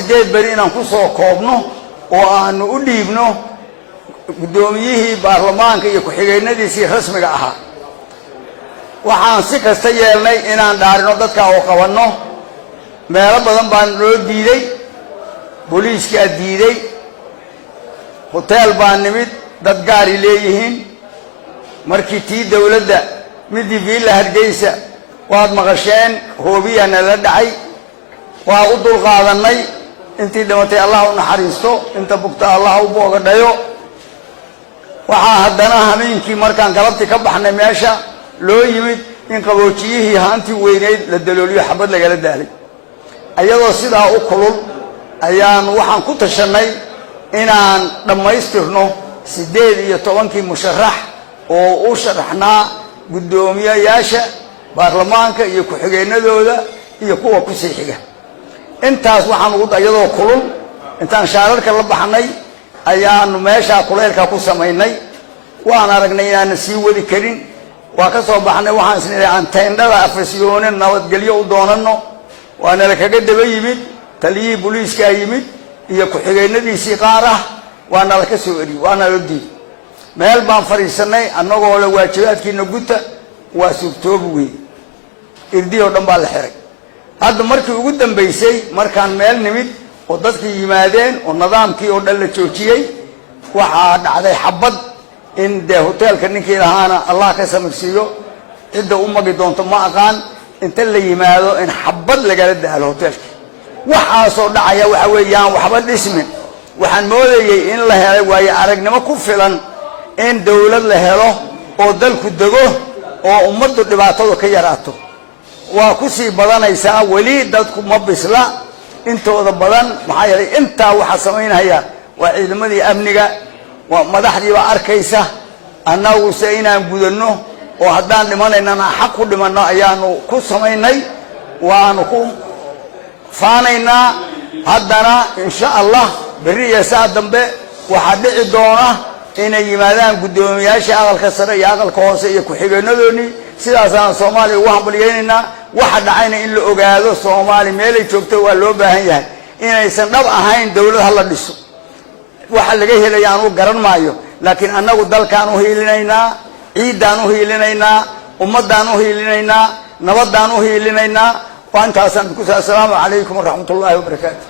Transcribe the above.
8 bari inaan ku soo koobno oo aanu u dhiibno gudoomiyihii baarlamaanka iyo ku-xigeenadiisii rasmiga ahaa waxaan si kasta yeelnay inaan dhaarino dadka oo qabanno meelo badan baan loo diiday booliiska diiday hotel baan nimid dad gaari leeyihiin markii tii dawladda midii Villa Hargeysa waad maqasheen hoobiyana la dhacay waa u dul qaadanay intii dhimatay Allah u naxariisto inta bugta Allah u boogadhayo waxa haddana habeenkii markaan galabti ka baxnay meesha loo yimid in qaboojiyihii haantii weyneed la dalooliyo xabad laga daalay ayadoo sidaa u kulul ayaan waxaan ku tashanay inaan dhamaystirno 18 musharax oo u sharaxnaa gudoomiyayaasha baarlamaanka iyo ku-xigeenadooda iyo kuwa ku sii xiga intaas waxaan ugu ayadoo kulul intaan shaararka la baxnay ayaan meesha kuleelka ku sameynay waan aragnay inaan sii wadi karin waa ka soo baxnay waxaan isnaa aan teendada afasiyoone nabadgelyo u doonano waana la kaga daba yimid taliyii booliiska yimid iyo ku-xigeenadiisii qaar ah waana la ka soo eri waana la diiday meel baan fariisanay annagoo la waajibaadkiina guta waa suurtoob weey irdiyo dhan baa la xiray hadda markii ugu dambeysay markaan meel nimid oo dadkii yimaadeen oo nidaamkii oo dhan la joojiyay waxaa dhacday xabad in de hotelka ninkii lahaana Allah ka samirsiyo cidda u magi doonto ma aqaan inta la yimaado in xabad laga daalo hotelka waxa soo dhacaya waxa weeyaan waxba dhismin waxaan moodayay in la helay way aragnimo ku filan in dawlad la helo oo dalku dago oo ummaddu dhibaatada ka yaraato waa ku sii badanaysa wali dadku ma bisla intooda badan maxaa yeelay inta waxa sameynaya waa ciidamadii amniga waa madaxdii baa arkaysa annagu inaan gudano oo haddaan dhimanayna xaq ku dhimano ayaanu ku sameynay waanu ku faanaynaa haddana insha Allah bariya saa dambe waxa dhici doona inay yimaadaan gudoomiyaasha aqalka sare iyo aqalka hoose iyo ku-xigeenadoodii sidaas aan Soomaaliya ugu hambalyeynayna waxa dhacayna in la ogaado Soomaaliya meel ay joogto waa loo baahan yahay inaysan dhab ahayn dawlad hal la dhiso waxa laga helay aanu garan maayo laakiin annagu dalkaan u hiilinaynaa ciidaan u hiilinaynaa ummadaan u hiilinaynaa nabadaan u hiilinaynaa waan taasan ku salaamu calaykum wa rahmatullaahi wa barakaatuh